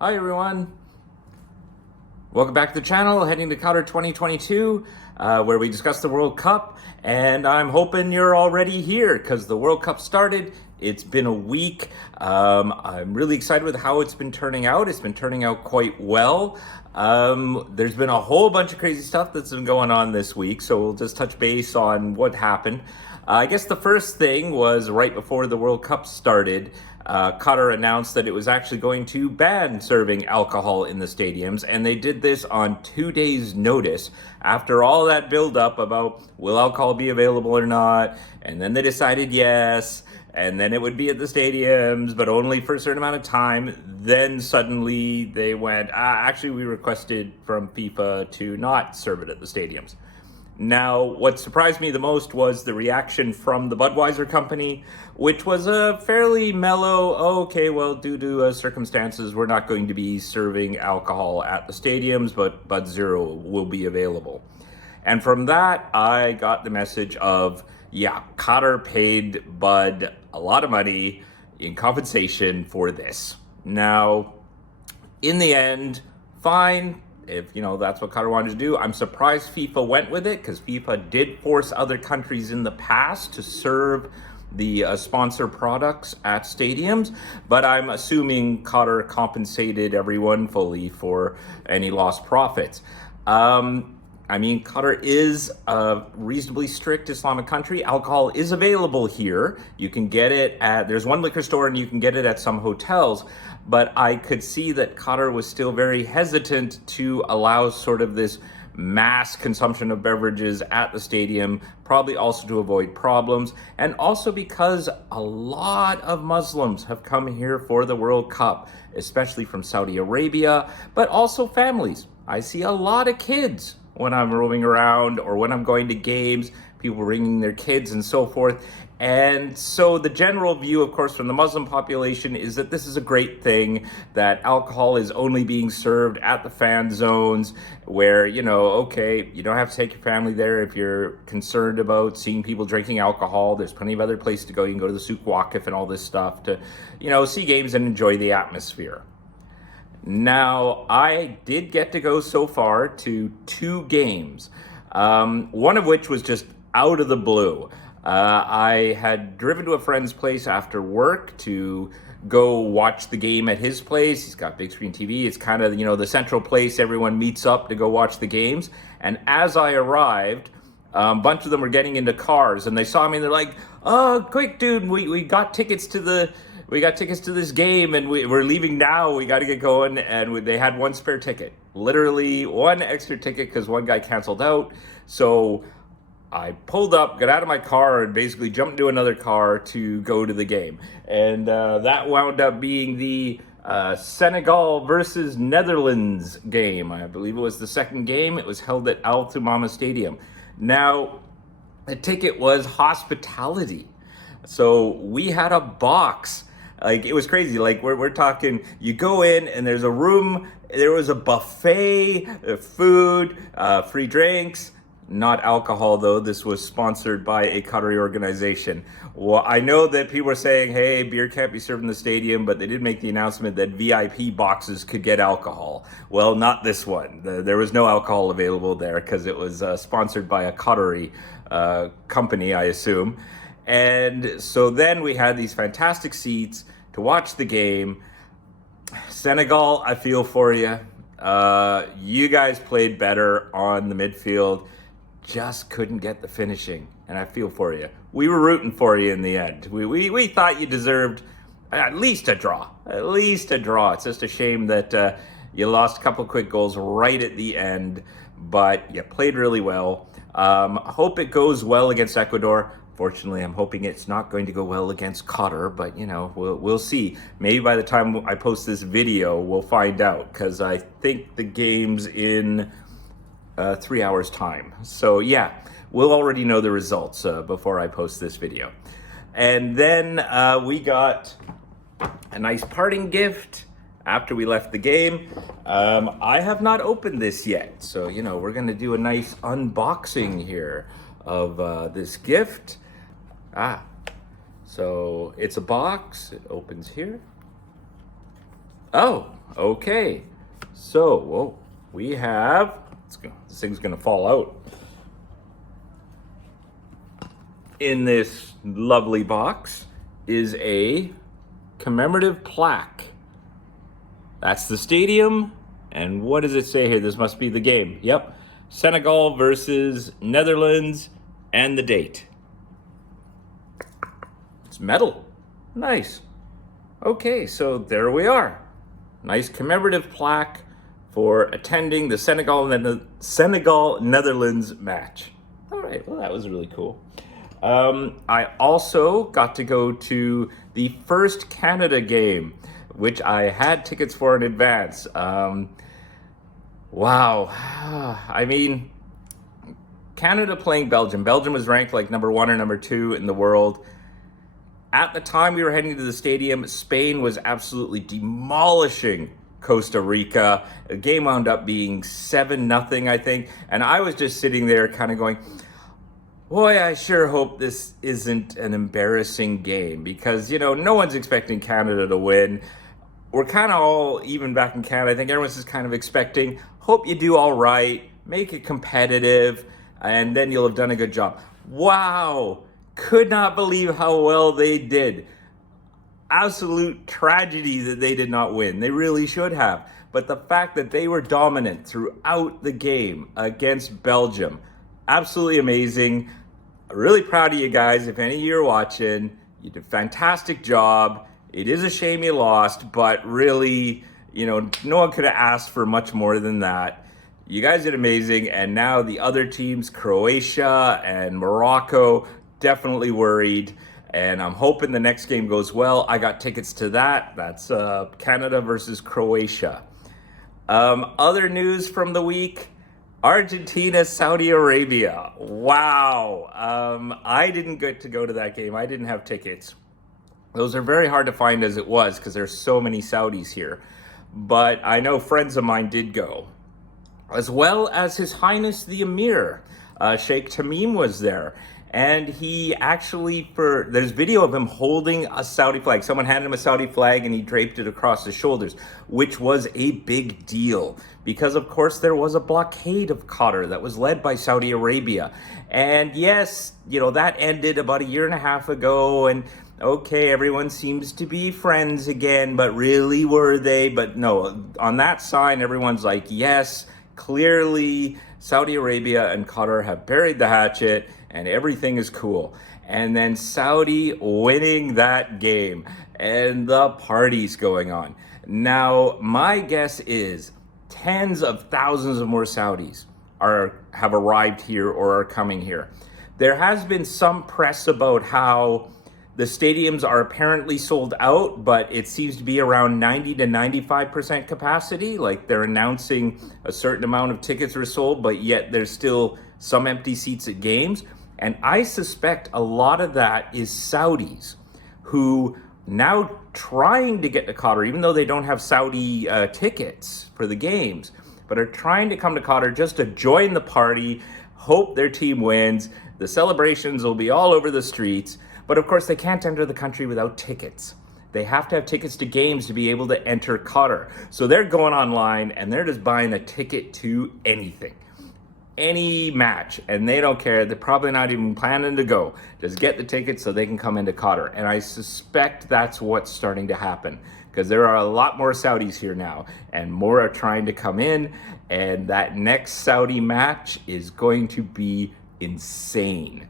Hi everyone, welcome back to the channel, heading to Qatar 2022, where we discuss the World Cup, and I'm hoping you're already here because the World Cup started. It's been a week. I'm really excited with how it's been turning out. It's been turning out quite well. There's been a whole bunch of crazy stuff that's been going on this week, so we'll just touch base on what happened. I guess the first thing was right before the World Cup started, Qatar announced that it was actually going to ban serving alcohol in the stadiums, and they did this on 2 days' notice after all that build-up about will alcohol be available or not, and then they decided yes, and then it would be at the stadiums, but only for a certain amount of time. Then suddenly they went, actually we requested from FIFA to not serve it at the stadiums. Now, what surprised me the most was the reaction from the Budweiser company, which was a fairly mellow, okay, well, due to circumstances, we're not going to be serving alcohol at the stadiums, but Bud Zero will be available. And from that, I got the message of, yeah, Qatar paid Bud a lot of money in compensation for this. Now, in the end, fine. If, that's what Qatar wanted to do. I'm surprised FIFA went with it because FIFA did force other countries in the past to serve the sponsor products at stadiums, but I'm assuming Qatar compensated everyone fully for any lost profits. Qatar is a reasonably strict Islamic country. Alcohol is available here. You can get it there's one liquor store and you can get it at some hotels, but I could see that Qatar was still very hesitant to allow sort of this mass consumption of beverages at the stadium, probably also to avoid problems, and also because a lot of Muslims have come here for the World Cup, especially from Saudi Arabia, but also families. I see a lot of kids when I'm roaming around or when I'm going to games, people bringing their kids and so forth. And so the general view, of course, from the Muslim population is that this is a great thing, that alcohol is only being served at the fan zones where, okay, you don't have to take your family there if you're concerned about seeing people drinking alcohol. There's plenty of other places to go. You can go to the Souk Waqif and all this stuff to, see games and enjoy the atmosphere. Now, I did get to go so far to 2 games, one of which was just out of the blue. I had driven to a friend's place after work to go watch the game at his place. He's got big screen TV. It's kind of, the central place everyone meets up to go watch the games. And as I arrived, a bunch of them were getting into cars and they saw me and they're like, oh, quick, dude, we got tickets to this game and we're leaving now. We got to get going. And they had one spare ticket, literally one extra ticket because one guy canceled out. So I pulled up, got out of my car, and basically jumped into another car to go to the game. And that wound up being the Senegal versus Netherlands game. I believe it was the second game. It was held at Al Thumama Stadium. Now, the ticket was hospitality. So we had a box. Like, it was crazy. Like, we're talking, you go in and there's a room, there was a buffet, food, free drinks. Not alcohol, though. This was sponsored by a Qatari organization. Well, I know that people are saying, hey, beer can't be served in the stadium, but they did make the announcement that VIP boxes could get alcohol. Well, not this one. There was no alcohol available there because it was sponsored by a Qatari company, I assume. And so then we had these fantastic seats to watch the game. Senegal, I feel for you. You guys played better on the midfield. Just couldn't get the finishing, and I feel for you. We were rooting for you in the end. We thought you deserved at least a draw. At least a draw. It's just a shame that you lost a couple quick goals right at the end, but you played really well. I hope it goes well against Ecuador. Fortunately, I'm hoping it's not going to go well against Qatar, but we'll see. Maybe by the time I post this video, we'll find out, because I think the game's in 3 hours time. So yeah, we'll already know the results before I post this video. And then we got a nice parting gift after we left the game. I have not opened this yet, so we're gonna do a nice unboxing here of this gift. So it's a box. It opens here. Oh, Okay, so we have, this thing's gonna fall out. In this lovely box is a commemorative plaque. That's the stadium. And what does it say here? This must be the game. Yep. Senegal versus Netherlands and the date. It's metal. Nice. Okay, so there we are. Nice commemorative plaque for attending the Senegal-Netherlands match. All right, well, that was really cool. I also got to go to the first Canada game, which I had tickets for in advance. Wow. I mean, Canada playing Belgium. Belgium was ranked like number 1 or number 2 in the world. At the time we were heading to the stadium, Spain was absolutely demolishing Costa Rica. The game wound up being 7-0, I think. And I was just sitting there kind of going, boy, I sure hope this isn't an embarrassing game because, you know, no one's expecting Canada to win. We're kind of all, even back in Canada, I think everyone's just kind of expecting, hope you do all right, make it competitive, and then you'll have done a good job. Wow, could not believe how well they did. Absolute tragedy that they did not win. They really should have. But the fact that they were dominant throughout the game against Belgium, absolutely amazing. Really proud of you guys. If any of you are watching, you did a fantastic job. It is a shame you lost, but really, you know, no one could have asked for much more than that. You guys did amazing, and now the other teams, Croatia and Morocco, definitely worried, and I'm hoping the next game goes well. I got tickets to that. That's Canada versus Croatia. Other news from the week, Argentina, Saudi Arabia. Wow. I didn't get to go to that game. I didn't have tickets. Those are very hard to find as it was because there's so many Saudis here. But I know friends of mine did go, as well as His Highness the Emir. Sheikh Tamim was there. And he actually, there's video of him holding a Saudi flag. Someone handed him a Saudi flag and he draped it across his shoulders, which was a big deal because, of course, there was a blockade of Qatar that was led by Saudi Arabia. And yes, you know, that ended about 1.5 years ago. And okay, everyone seems to be friends again, but really were they? But no, on that sign, everyone's like, yes, clearly Saudi Arabia and Qatar have buried the hatchet and everything is cool. And then Saudi winning that game and the parties going on. Now, my guess is tens of thousands of more Saudis have arrived here or are coming here. There has been some press about how the stadiums are apparently sold out, but it seems to be around 90 to 95% capacity. Like they're announcing a certain amount of tickets are sold, but yet there's still some empty seats at games. And I suspect a lot of that is Saudis who now trying to get to Qatar, even though they don't have Saudi tickets for the games, but are trying to come to Qatar just to join the party, hope their team wins. The celebrations will be all over the streets. But of course, they can't enter the country without tickets. They have to have tickets to games to be able to enter Qatar. So they're going online and they're just buying a ticket to anything, any match, and they don't care. They're probably not even planning to go. Just get the tickets so they can come into Qatar. And I suspect that's what's starting to happen because there are a lot more Saudis here now and more are trying to come in. And that next Saudi match is going to be insane.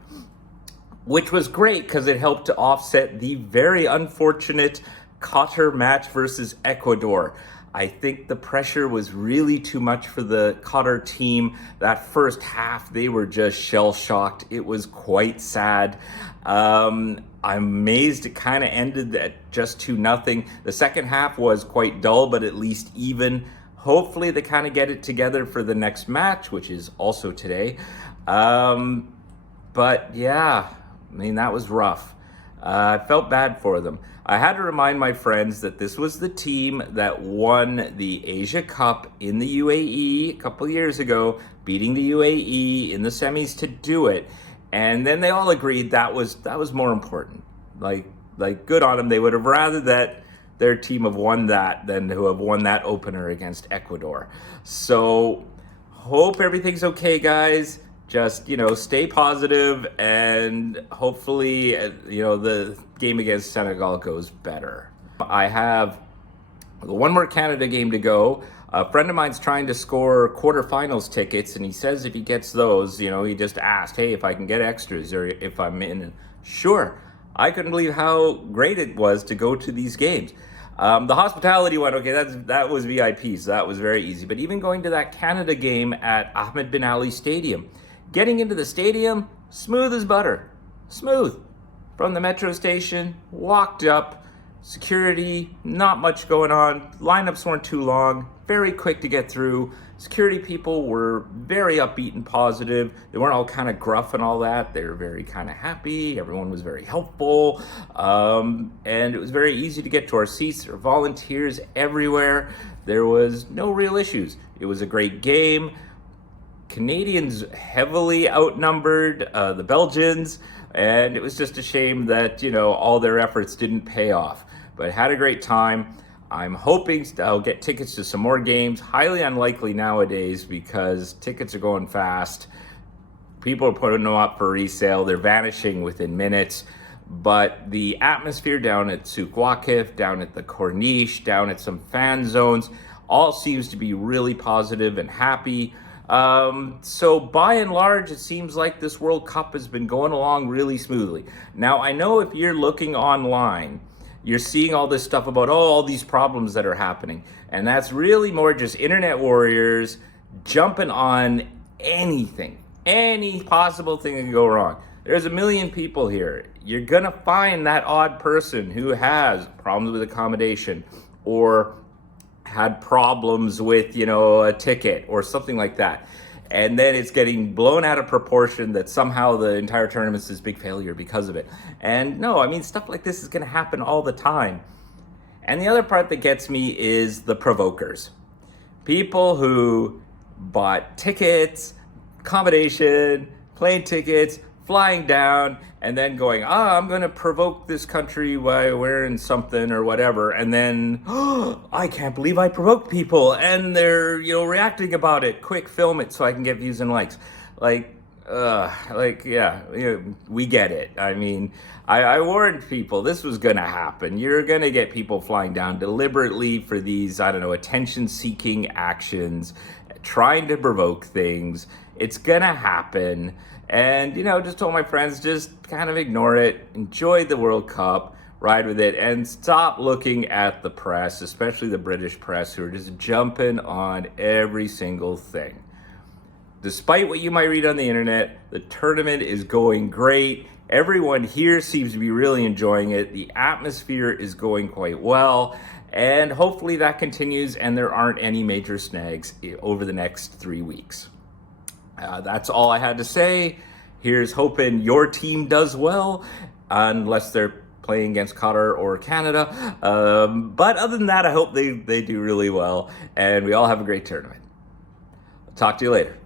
Which was great because it helped to offset the very unfortunate Qatar match versus Ecuador. I think the pressure was really too much for the Qatar team. That first half, they were just shell-shocked. It was quite sad. I'm amazed it kind of ended at just 2-0. The second half was quite dull, but at least even. Hopefully they kind of get it together for the next match, which is also today. But yeah, I mean, that was rough. I felt bad for them. I had to remind my friends that this was the team that won the Asia Cup in the UAE a couple years ago, beating the UAE in the semis to do it. And then they all agreed that was more important. Like good on them. They would have rather that their team have won that than who have won that opener against Ecuador. So hope everything's okay, guys. Just, stay positive, and hopefully, the game against Senegal goes better. I have one more Canada game to go. A friend of mine's trying to score quarterfinals tickets, and he says if he gets those, he just asked, hey, if I can get extras or if I'm in. Sure. I couldn't believe how great it was to go to these games. The hospitality one, okay, that was VIP, so that was very easy. But even going to that Canada game at Ahmed Bin Ali Stadium, getting into the stadium, smooth as butter. Smooth. From the metro station, walked up, security, not much going on. Lineups weren't too long, very quick to get through. Security people were very upbeat and positive. They weren't all kind of gruff and all that. They were very kind of happy. Everyone was very helpful. And it was very easy to get to our seats. There were volunteers everywhere. There was no real issues. It was a great game. Canadians heavily outnumbered the Belgians, and it was just a shame that, all their efforts didn't pay off. But had a great time. I'm hoping I'll get tickets to some more games. Highly unlikely nowadays because tickets are going fast. People are putting them up for resale. They're vanishing within minutes. But the atmosphere down at Souk Waqif, down at the Corniche, down at some fan zones, all seems to be really positive and happy. So by and large, it seems like this World Cup has been going along really smoothly. Now, I know if you're looking online, you're seeing all this stuff about, all these problems that are happening. And that's really more just internet warriors jumping on anything, any possible thing that can go wrong. There's a million people here. You're going to find that odd person who has problems with accommodation or had problems with, a ticket or something like that. And then it's getting blown out of proportion that somehow the entire tournament's this big failure because of it. And no, stuff like this is going to happen all the time. And the other part that gets me is the provokers. People who bought tickets, accommodation, plane tickets, flying down, and then going, I'm going to provoke this country by wearing something or whatever. And then, I can't believe I provoked people. And they're, reacting about it. Quick, film it so I can get views and likes. We get it. I warned people this was going to happen. You're going to get people flying down deliberately for these, attention-seeking actions, trying to provoke things. It's going to happen. And, just told my friends, just kind of ignore it, enjoy the World Cup, ride with it, and stop looking at the press, especially the British press, who are just jumping on every single thing. Despite what you might read on the internet, the tournament is going great. Everyone here seems to be really enjoying it. The atmosphere is going quite well, and hopefully that continues and there aren't any major snags over the next 3 weeks. That's all I had to say. Here's hoping your team does well, unless they're playing against Qatar or Canada. But other than that, I hope they do really well, and we all have a great tournament. I'll talk to you later.